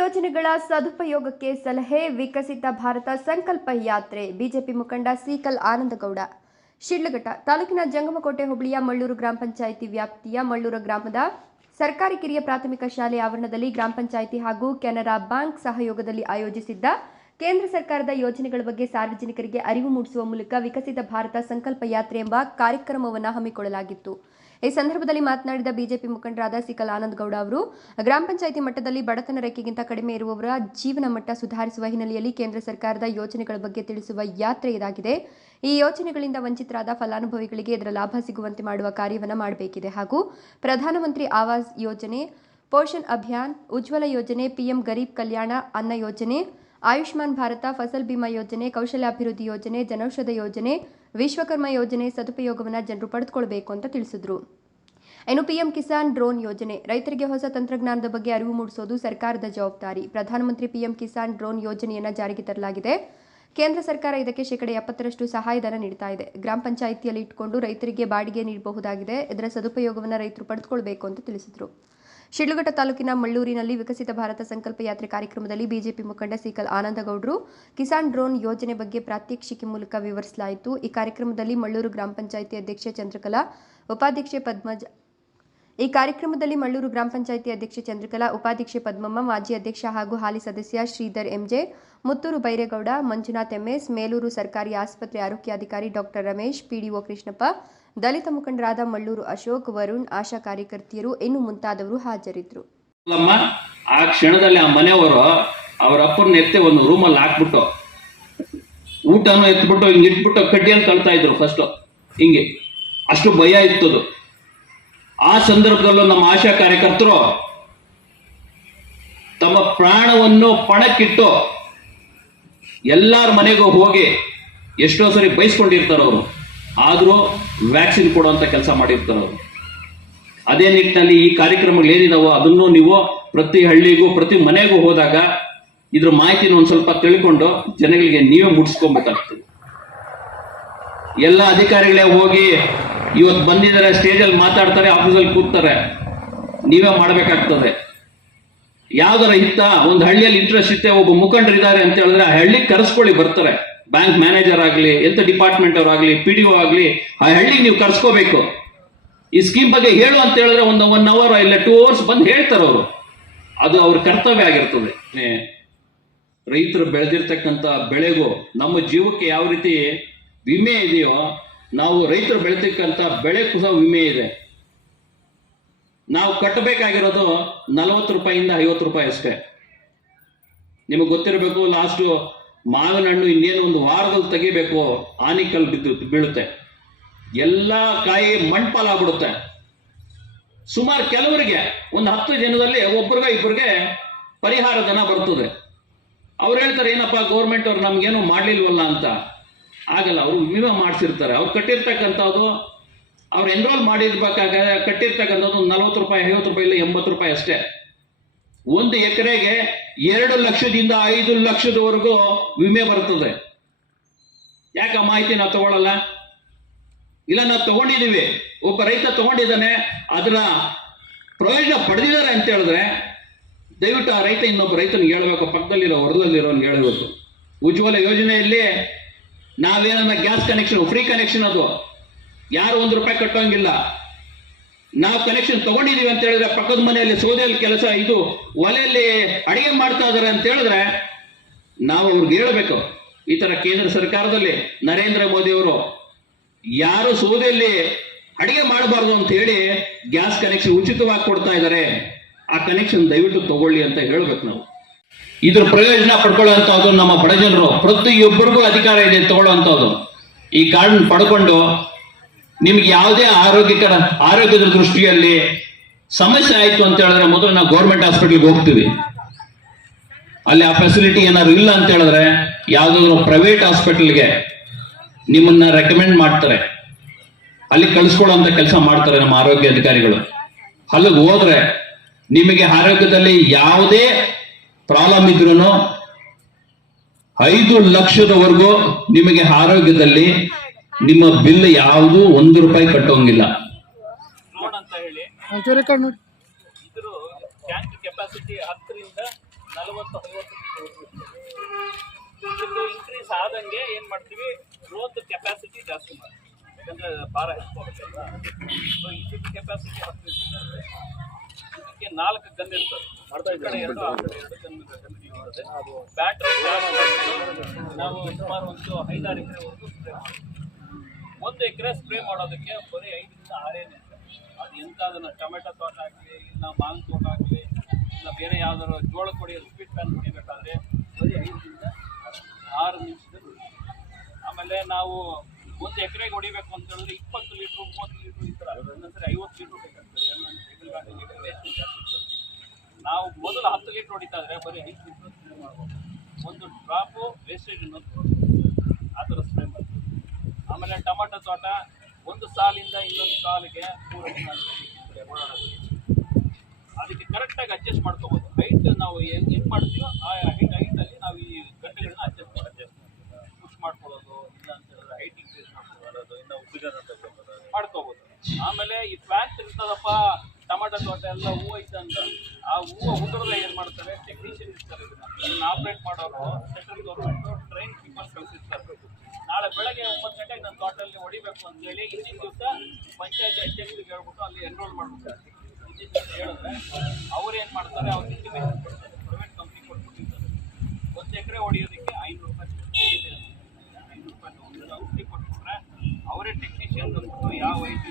ಯೋಜನೆಗಳ ಸದುಪಯೋಗಕ್ಕೆ ಸಲಹೆ. ವಿಕಸಿತ ಭಾರತ ಸಂಕಲ್ಪ ಯಾತ್ರೆ. ಬಿಜೆಪಿ ಮುಖಂಡ ಸೀಕಲ್ ಆನಂದಗೌಡ. ಶಿಡ್ಲಘಟ್ಟ ತಾಲೂಕಿನ ಜಂಗಮಕೋಟೆ ಹೋಬಳಿಯ ಮಳ್ಳೂರು ಗ್ರಾಮ ಪಂಚಾಯಿತಿ ವ್ಯಾಪ್ತಿಯ ಮಳ್ಳೂರು ಗ್ರಾಮದ ಸರ್ಕಾರಿ ಕಿರಿಯ ಪ್ರಾಥಮಿಕ ಶಾಲೆ ಆವರಣದಲ್ಲಿ ಗ್ರಾಮ ಪಂಚಾಯಿತಿ ಹಾಗೂ ಕೆನರಾ ಬ್ಯಾಂಕ್ ಸಹಯೋಗದಲ್ಲಿ ಆಯೋಜಿಸಿದ್ದ ಕೇಂದ್ರ ಸರ್ಕಾರದ ಯೋಜನೆಗಳ ಬಗ್ಗೆ ಸಾರ್ವಜನಿಕರಿಗೆ ಅರಿವು ಮೂಡಿಸುವ ಮೂಲಕ ವಿಕಸಿತ ಭಾರತ ಸಂಕಲ್ಪ ಯಾತ್ರೆ ಎಂಬ ಕಾರ್ಯಕ್ರಮವನ್ನು ಹಮ್ಮಿಕೊಳ್ಳಲಾಗಿತ್ತು. ಈ ಸಂದರ್ಭದಲ್ಲಿ ಮಾತನಾಡಿದ ಬಿಜೆಪಿ ಮುಖಂಡರಾದ ಸೀಕಲ್ ಆನಂದಗೌಡ ಅವರು, ಗ್ರಾಮ ಪಂಚಾಯಿತಿ ಮಟ್ಟದಲ್ಲಿ ಬಡತನ ರೇಖೆಗಿಂತ ಕಡಿಮೆ ಇರುವವರ ಜೀವನ ಮಟ್ಟ ಸುಧಾರಿಸುವ ಹಿನ್ನೆಲೆಯಲ್ಲಿ ಕೇಂದ್ರ ಸರ್ಕಾರದ ಯೋಜನೆಗಳ ಬಗ್ಗೆ ತಿಳಿಸುವ ಯಾತ್ರೆ ಇದಾಗಿದೆ. ಈ ಯೋಜನೆಗಳಿಂದ ವಂಚಿತರಾದ ಫಲಾನುಭವಿಗಳಿಗೆ ಇದರ ಲಾಭ ಸಿಗುವಂತೆ ಮಾಡುವ ಕಾರ್ಯವನ್ನು ಮಾಡಬೇಕಿದೆ ಹಾಗೂ ಪ್ರಧಾನಮಂತ್ರಿ ಆವಾಸ್ ಯೋಜನೆ, ಪೋಷಣ್ ಅಭಿಯಾನ್, ಉಜ್ವಲ ಯೋಜನೆ, ಪಿಎಂ ಗರೀಬ್ ಕಲ್ಯಾಣ ಅನ್ನ ಯೋಜನೆ, ಆಯುಷ್ಮಾನ್ ಭಾರತ, ಫಸಲ್ ಬಿಮಾ ಯೋಜನೆ, ಕೌಶಲ್ಯಾಭಿವೃದ್ಧಿ ಯೋಜನೆ, ಜನೌಷಧ ಯೋಜನೆ, ವಿಶ್ವಕರ್ಮ ಯೋಜನೆ ಸದುಪಯೋಗವನ್ನು ಜನರು ಪಡೆದುಕೊಳ್ಳಬೇಕು ಅಂತ ತಿಳಿಸಿದರು. ಇನ್ನು ಪಿಎಂ ಕಿಸಾನ್ ಡ್ರೋನ್ ಯೋಜನೆ, ರೈತರಿಗೆ ಹೊಸ ತಂತ್ರಜ್ಞಾನದ ಬಗ್ಗೆ ಅರಿವು ಮೂಡಿಸುವುದು ಸರ್ಕಾರದ ಜವಾಬ್ದಾರಿ. ಪ್ರಧಾನಮಂತ್ರಿ ಪಿಎಂ ಕಿಸಾನ್ ಡ್ರೋನ್ ಯೋಜನೆಯನ್ನು ಜಾರಿಗೆ ತರಲಾಗಿದೆ. ಕೇಂದ್ರ ಸರ್ಕಾರ ಇದಕ್ಕೆ ಶೇಕಡ 70% ಸಹಾಯಧನ ನೀಡುತ್ತಾ ಇದೆ. ಗ್ರಾಮ ಪಂಚಾಯಿತಿಯಲ್ಲಿ ಇಟ್ಟುಕೊಂಡು ರೈತರಿಗೆ ಬಾಡಿಗೆ ನೀಡಬಹುದಾಗಿದೆ. ಇದರ ಸದುಪಯೋಗವನ್ನು ರೈತರು ಪಡೆದುಕೊಳ್ಳಬೇಕು ಅಂತ ತಿಳಿಸಿದರು. ಶಿಡ್ಲಘಟ್ಟ ತಾಲೂಕಿನ ಮಳ್ಳೂರಿನಲ್ಲಿ ವಿಕಸಿತ ಭಾರತ ಸಂಕಲ್ಪ ಯಾತ್ರೆ ಕಾರ್ಯಕ್ರಮದಲ್ಲಿ ಬಿಜೆಪಿ ಮುಖಂಡ ಸೀಕಲ್ ಆನಂದಗೌಡರು ಕಿಸಾನ್ ಡ್ರೋನ್ ಯೋಜನೆ ಬಗ್ಗೆ ಪ್ರಾತ್ಯಕ್ಷಿಕೆ ಮೂಲಕ ವಿವರಿಸಲಾಯಿತು. ಈ ಕಾರ್ಯಕ್ರಮದಲ್ಲಿ ಮಳ್ಳೂರು ಗ್ರಾಮ ಪಂಚಾಯಿತಿ ಅಧ್ಯಕ್ಷೆ ಚಂದ್ರಕಲಾ, ಉಪಾಧ್ಯಕ್ಷೆ ಉಪಾಧ್ಯಕ್ಷೆ ಪದ್ಮಮ್ಮ, ಮಾಜಿ ಅಧ್ಯಕ್ಷ ಹಾಗೂ ಹಾಲಿ ಸದಸ್ಯ ಶ್ರೀಧರ್ ಎಂಜೆ, ಮುತ್ತೂರು ಬೈರೇಗೌಡ, ಮಂಜುನಾಥ್ ಎಂಎಸ್, ಮೇಲೂರು ಸರ್ಕಾರಿ ಆಸ್ಪತ್ರೆ ಆರೋಗ್ಯಾಧಿಕಾರಿ ಡಾಕ್ಟರ್ ರಮೇಶ್, ಪಿಡಿಒ ಕೃಷ್ಣಪ್ಪ, ದಲಿತ ಮುಖಂಡರಾದ ಮಳ್ಳೂರು ಅಶೋಕ್, ವರುಣ್, ಆಶಾ ಕಾರ್ಯಕರ್ತೆಯರು ಇನ್ನು ಮುಂತಾದವರು ಹಾಜರಿದ್ದರು. ಆ ಕ್ಷಣದಲ್ಲಿ ಆ ಮನೆಯವರು ಅವರ ಅಪ್ಪನ ಎತ್ತೆ ಒಂದು ರೂಮಲ್ಲಿ ಹಾಕ್ಬಿಟ್ಟು ಊಟನೂ ಎತ್ಬಿಟ್ಟು ಹಿಂಗೆ ಇಟ್ಬಿಟ್ಟು ಕಡ್ಡಿಯನ್ನು ತಳ್ತಾ ಇದ್ರು. ಫಸ್ಟ್ ಹಿಂಗೆ ಅಷ್ಟು ಭಯ ಇತ್ತದು. ಆ ಸಂದರ್ಭದಲ್ಲೂ ನಮ್ಮ ಆಶಾ ಕಾರ್ಯಕರ್ತರು ತಮ್ಮ ಪ್ರಾಣವನ್ನು ಪಣಕ್ಕಿಟ್ಟು ಎಲ್ಲರ ಮನೆಗೂ ಹೋಗಿ ಎಷ್ಟೋ ಸರಿ ಬಯಸ್ಕೊಂಡಿರ್ತಾರೆ ಅವರು. ಆದರೂ ವ್ಯಾಕ್ಸಿನ್ ಕೊಡುವಂತ ಕೆಲಸ ಮಾಡಿರ್ತಾರೆ ಅವರು. ಅದೇ ನಿಟ್ಟಿನಲ್ಲಿ ಈ ಕಾರ್ಯಕ್ರಮಗಳು ಏನಿದಾವೋ ಅದನ್ನು ನೀವು ಪ್ರತಿ ಹಳ್ಳಿಗೂ ಪ್ರತಿ ಮನೆಗೂ ಹೋದಾಗ ಇದ್ರ ಮಾಹಿತಿನ ಒಂದ್ ಸ್ವಲ್ಪ ತಿಳ್ಕೊಂಡು ಜನಗಳಿಗೆ ನೀವೇ ಮುಟ್ಟಿಸ್ಕೊಬೇಕಾಗ್ತದೆ. ಎಲ್ಲ ಅಧಿಕಾರಿಗಳೇ ಹೋಗಿ ಇವತ್ತು ಬಂದಿದ್ದಾರೆ, ಸ್ಟೇಜಲ್ಲಿ ಮಾತಾಡ್ತಾರೆ, ಆಫೀಸಲ್ಲಿ ಕೂತ್ತಾರೆ, ನೀವೇ ಮಾಡಬೇಕಾಗ್ತದೆ. ಯಾವ್ದಾರ ಇತ್ತ ಒಂದು ಹಳ್ಳಿಯಲ್ಲಿ ಇಂಟ್ರೆಸ್ಟ್ ಇತ್ತೆ, ಒಬ್ಬ ಮುಖಂಡರಿದ್ದಾರೆ ಅಂತ ಹೇಳಿದ್ರೆ ಆ ಹಳ್ಳಿಗೆ ಕರೆಸ್ಕೊಳ್ಳಿ, ಬರ್ತಾರೆ. ಬ್ಯಾಂಕ್ ಮ್ಯಾನೇಜರ್ ಆಗಲಿ, ಎಂತ ಡಿಪಾರ್ಟ್ಮೆಂಟ್ ಅವ್ರು ಆಗಲಿ, ಪಿಡಿಒ ಆಗಲಿ, ಆ ಹಳ್ಳಿಗೆ ನೀವು ಕರ್ಸ್ಕೋಬೇಕು. ಈ ಸ್ಕೀಮ್ ಬಗ್ಗೆ ಹೇಳು ಅಂತ ಹೇಳಿದ್ರೆ ಒಂದು 1 hour ಇಲ್ಲ 2 hours ಬಂದು ಹೇಳ್ತಾರೆ ಅವರು. ಅದು ಅವ್ರ ಕರ್ತವ್ಯ ಆಗಿರ್ತದೆ. ರೈತರು ಬೆಳೆದಿರ್ತಕ್ಕಂಥ ಬೆಳೆಗೂ ನಮ್ಮ ಜೀವಕ್ಕೆ ಯಾವ ರೀತಿ ವಿಮೆ ಇದೆಯೋ, ನಾವು ರೈತರು ಬೆಳೆತಕ್ಕಂಥ ಬೆಳೆಗೂ ಸಹ ವಿಮೆ ಇದೆ. ನಾವು ಕಟ್ಟಬೇಕಾಗಿರೋದು 40 ರೂಪಾಯಿಂದ 50 ರೂಪಾಯಿ ಅಷ್ಟೇ. ನಿಮಗೆ ಗೊತ್ತಿರಬೇಕು, ಲಾಸ್ಟ್ ಮಾವಿನ ಹಣ್ಣು ಇನ್ನೇನು ಒಂದು ವಾರದಲ್ಲಿ ತೆಗಿಬೇಕು, ಆನಿಕಲ್ ಬೀಳುತ್ತೆ, ಎಲ್ಲ ಕಾಯಿ ಮಣ್ಪಾಲಾಗ್ಬಿಡುತ್ತೆ. ಸುಮಾರು ಕೆಲವರಿಗೆ ಒಂದು 10 ಜನದಲ್ಲಿ ಒಬ್ಬರಿಗೆ ಇಬ್ಬರಿಗೆ ಪರಿಹಾರ ಧನ ಬರ್ತದೆ. ಅವ್ರು ಹೇಳ್ತಾರೆ, ಏನಪ್ಪ ಗೌರ್ಮೆಂಟ್ ಅವ್ರು ನಮ್ಗೇನು ಮಾಡ್ಲಿಲ್ವಲ್ಲ ಅಂತ. ಆಗಲ್ಲ, ಅವರು ವಿಮೆ ಮಾಡಿಸಿರ್ತಾರೆ. ಅವ್ರು ಕಟ್ಟಿರ್ತಕ್ಕಂಥದ್ದು, ಅವ್ರು ಎನ್ರೋಲ್ ಮಾಡಿರ್ಬೇಕಾಗ ಕಟ್ಟಿರ್ತಕ್ಕಂಥದ್ದು 40 ರೂಪಾಯಿ, 50 ರೂಪಾಯಿ, ಇಲ್ಲ 80 ರೂಪಾಯಿ ಅಷ್ಟೇ. 1 ಎಕರೆಗೆ 2 ಲಕ್ಷದಿಂದ 5 ಲಕ್ಷದವರೆಗೂ ವಿಮೆ ಬರ್ತದೆ. ಯಾಕೆ ಮಾಹಿತಿ ನಾವು ತಗೊಳ್ಳಲ್ಲ? ಇಲ್ಲ, ನಾವು ತಗೊಂಡಿದ್ದೀವಿ, ಒಬ್ಬ ರೈತ ತಗೊಂಡಿದ್ದಾನೆ, ಅದರ ಪ್ರಯೋಜನ ಪಡೆದಿದ್ದಾರೆ ಅಂತ ಹೇಳಿದ್ರೆ ದಯವಿಟ್ಟು ಆ ರೈತ ಇನ್ನೊಬ್ಬ ರೈತನಿಗೆ ಹೇಳ್ಬೇಕು, ಪಕ್ಕದಲ್ಲಿರೋ ಹೊರದಲ್ಲಿರೋನ್ಗೆ ಹೇಳಬೇಕು. ಉಜ್ವಲ ಯೋಜನೆಯಲ್ಲಿ ನಾವೇನ ಗ್ಯಾಸ್ ಕನೆಕ್ಷನ್ ಫ್ರೀ ಕನೆಕ್ಷನ್, ಅದು ಯಾರು 1 ರೂಪಾಯಿ ಕಟ್ಟೋಂಗಿಲ್ಲ. ನಾವು ಕನೆಕ್ಷನ್ ತಗೊಂಡಿದೀವಿ ಅಂತ ಹೇಳಿದ್ರೆ ಪಕ್ಕದ ಮನೆಯಲ್ಲಿ ಸೌದೆಯಲ್ಲಿ ಕೆಲಸ, ಇದು ಒಲೆಯಲ್ಲಿ ಅಡಿಗೆ ಮಾಡ್ತಾ ಇದಾರೆ ಅಂತ ಹೇಳಿದ್ರೆ ನಾವು ಅವ್ರಿಗೆ ಹೇಳಬೇಕು. ಈ ತರ ಕೇಂದ್ರ ಸರ್ಕಾರದಲ್ಲಿ ನರೇಂದ್ರ ಮೋದಿ ಅವರು ಯಾರು ಸೌದೆಯಲ್ಲಿ ಅಡಿಗೆ ಮಾಡಬಾರ್ದು ಅಂತ ಹೇಳಿ ಗ್ಯಾಸ್ ಕನೆಕ್ಷನ್ ಉಚಿತವಾಗಿ ಕೊಡ್ತಾ ಇದ್ದಾರೆ, ಆ ಕನೆಕ್ಷನ್ ದಯವಿಟ್ಟು ತಗೊಳ್ಳಿ ಅಂತ ಹೇಳ್ಬೇಕು. ನಾವು ಇದ್ರ ಪ್ರಯೋಜನ ಪಡ್ಕೊಳ್ಳುವಂತಹದ್ದು ನಮ್ಮ ಬಡ ಜನರು, ಪ್ರತಿಯೊಬ್ಬರಿಗೂ ಅಧಿಕಾರ ಇದೆ ತಗೊಳ್ಳುವಂತಹದ್ದು. ಈ ಕಾರ್ಡ್ ಪಡ್ಕೊಂಡು ನಿಮ್ಗೆ ಯಾವುದೇ ಆರೋಗ್ಯದ ದೃಷ್ಟಿಯಲ್ಲಿ ಸಮಸ್ಯೆ ಆಯ್ತು ಅಂತ ಹೇಳಿದ್ರೆ ಮೊದಲು ನಾವು ಗೌರ್ಮೆಂಟ್ ಹಾಸ್ಪಿಟಲ್ಗೆ ಹೋಗ್ತೀವಿ. ಅಲ್ಲಿ ಆ ಫೆಸಿಲಿಟಿ ಏನಾದ್ರು ಇಲ್ಲ ಅಂತ ಹೇಳಿದ್ರೆ ಯಾವುದಾದ್ರು ಪ್ರೈವೇಟ್ ಹಾಸ್ಪಿಟಲ್ಗೆ ನಿಮ್ಮನ್ನ ರೆಕಮೆಂಡ್ ಮಾಡ್ತಾರೆ, ಅಲ್ಲಿ ಕಳಿಸ್ಕೊಳ್ಳುವಂತ ಕೆಲಸ ಮಾಡ್ತಾರೆ ನಮ್ಮ ಆರೋಗ್ಯ ಅಧಿಕಾರಿಗಳು. ಅಲ್ಲಿಗೆ ಹೋದ್ರೆ ನಿಮಗೆ ಆರೋಗ್ಯದಲ್ಲಿ ಯಾವುದೇ ಪ್ರಾಬ್ಲಮ್ ಇದ್ರೂ 5 ಲಕ್ಷದವರೆಗೂ ನಿಮಗೆ ಆರೋಗ್ಯದಲ್ಲಿ ನಿಮ್ಮ ಬಿಲ್ ಯಾವುದು 1 ರೂಪಾಯಿ ಕಟ್ಟೋಂಗಿಲ್ಲ. ಕೆಪಾಸಿಟಿ 10 ರಿಂದ 40-50 ಇನ್ಕ್ರೀಸ್ ಆದಂಗೆ ಏನ್ ಮಾಡ್ತೀವಿ, ಗ್ರೋತ್ ಕೆಪಾಸಿಟಿ ಜಾಸ್ತಿ ಮಾಡ್ತೀವಿ. ಯಾಕಂದ್ರೆ ಭಾರ ಹೆಚ್ಚೋಗುತ್ತಲ್ಲ. ಸೊ ಇದಕ್ಕೆ ಕೆಪಾಸಿಟಿ ಹಾಕ್ತಿರ್ತಾರೆ. ಇದಕ್ಕೆ 4 ಗನ್ ಇರ್ತದೆ. ಈ ಕಡೆ 2 ಆ ಕಡೆ 2 ಗನ್ ಇರ್ತದೆ. ಬ್ಯಾಟ್ರಿ ನಾವು ಸುಮಾರು ಒಂದು 5-6 ಎಕರೆವರೆಗೂ ಸ್ಪ್ರೇ ಮಾಡ್ತೀವಿ. 1 ಎಕರೆ ಸ್ಪ್ರೇ ಮಾಡೋದಕ್ಕೆ ಬರೀ 5ರಿಂದ 6 ನಿಮಿಷ. ಅದು ಎಂತ ಅದನ್ನ ಟೊಮೆಟೊ ತೋಟ ಆಗಲಿ, ಇಲ್ಲ ಮಾವಿನ ತೋಟ ಆಗಲಿ, ಇಲ್ಲ ಬೇರೆ ಯಾವ್ದಾದ್ರು ಜೋಳ ಕೊಡಿಯೋದು ಸ್ಪೀಡ್ ಪ್ಯಾನ್ ಹೊಡಿಬೇಕಾದ್ರೆ ಬರೀ 5ರಿಂದ 6 ನಿಮಿಷದಲ್ಲಿ. ಆಮೇಲೆ ನಾವು 1 ಎಕರೆಗೆ ಹೊಡಿಬೇಕು ಅಂತ ಹೇಳಿದ್ರೆ 20 ಲೀಟ್ರು 30 ಲೀಟ್ರು ಈ ಥರ, ಒಂದೊಂದ್ಸರಿ 50 ಲೀಟ್ರು ಬೇಕಾಗ್ತದೆ. ವೇಸ್ಟ್ ಜಾಸ್ತಿ ಇರ್ತದೆ. ನಾವು ಮೊದಲು 10 ಲೀಟ್ರ್ ಹೊಡಿತಾ ಇದ್ರೆ ಬರೀ 5 ಲೀಟ್ರ್ ಸ್ಪ್ರೇ ಮಾಡ್ಬೋದು. ಒಂದು ಡ್ರಾಪು ವೇಸ್ಟೇಜ್ ಅನ್ನೋದು ಆ ಥರ ಸ್ಪ್ರೇ ಮಾಡ್ತೀವಿ. ಆಮೇಲೆ ಟೊಮೆಟೊ ತೋಟ ಒಂದು ಸಾಲಿಂದ ಇನ್ನೊಂದು ಸಾಲಿಗೆ ಅದಕ್ಕೆ ಕರೆಕ್ಟಾಗಿ ಅಡ್ಜಸ್ಟ್ ಮಾಡ್ಕೋಬೋದು. ಹೈಟ್ ನಾವು ಹೆಂಗೆ ಮಾಡ್ತೀವೋ ಆ ಹೈಟಲ್ಲಿ ನಾವು ಈ ಗಂಟೆಗಳನ್ನ ಅಡ್ಜಸ್ಟ್ ಪುಷ್ ಮಾಡ್ಕೊಳ್ಳೋದು, ಇಲ್ಲ ಅಂತ ಹೇಳಿದ್ರೆ ಹೈಟ್ ಇನ್ಕ್ರೀಸ್ ಮಾಡ್ಕೊಳ್ಳೋದು, ಇನ್ನು ಫಿಗರ್ ಅಂತ ಮಾಡ್ಕೋಬೋದು. ಆಮೇಲೆ ಈ ಪ್ಲಾಂಟ್ ಇರ್ತದಪ್ಪ ಟೊಮೆಟೊ ತೋಟ ಎಲ್ಲ ಹೂವು ಐತೆ ಅಂತ, ಆ ಹೂವು ಹುಡುಗರೆಲ್ಲ ಏನು ಮಾಡ್ತಾರೆ, ಟೆಕ್ನಿಷಿಯನ್ ಇರ್ತಾರೆ, ಇದನ್ನ ಆಪ್ರೇಟ್ ಮಾಡೋರು ಸೆಂಟ್ರಲ್ ಗೌರ್ಮೆಂಟು ಟ್ರೈನ್ ಕೀಪರ್ ಕಳಿಸಿರ್ತಾರೆ. ನಾಳೆ ಬೆಳಗ್ಗೆ 9 ಗಂಟೆಗೆ ನನ್ನ ತೋಟದಲ್ಲಿ ಹೊಡಿಬೇಕು ಅಂತೇಳಿ ಹಿಂದಿನ ದಿವಸ ಪಂಚಾಯತ್ ಅಧ್ಯಕ್ಷರಿಗೆ ಹೇಳ್ಬಿಟ್ಟು ಅಲ್ಲಿ ಎನ್ರೋಲ್ ಮಾಡ್ಬಿಡ್ತಾರೆ. ಹಿಂದಿನ ದಿವಸ ಹೇಳಿದ್ರೆ ಅವ್ರು ಏನು ಮಾಡ್ತಾರೆ, ಅವ್ರು ಇಂಟಿಮೇಷನ್ ಕೊಡ್ತಾರೆ, ಪ್ರೈವೇಟ್ ಕಂಪ್ನಿ ಕೊಟ್ಬಿಟ್ಟಿರ್ತಾರೆ. 1 ಎಕರೆ ಹೊಡಿಯೋದಕ್ಕೆ 500 ರೂಪಾಯಿ 500 ರೂಪಾಯಿ ಔಷಧಿ ಕೊಟ್ಬಿಟ್ರೆ ಅವರೇ ಟೆಕ್ನಿಷಿಯನ್ ಬಂದ್ಬಿಟ್ಟು ಯಾವ ವೈದ್ಯ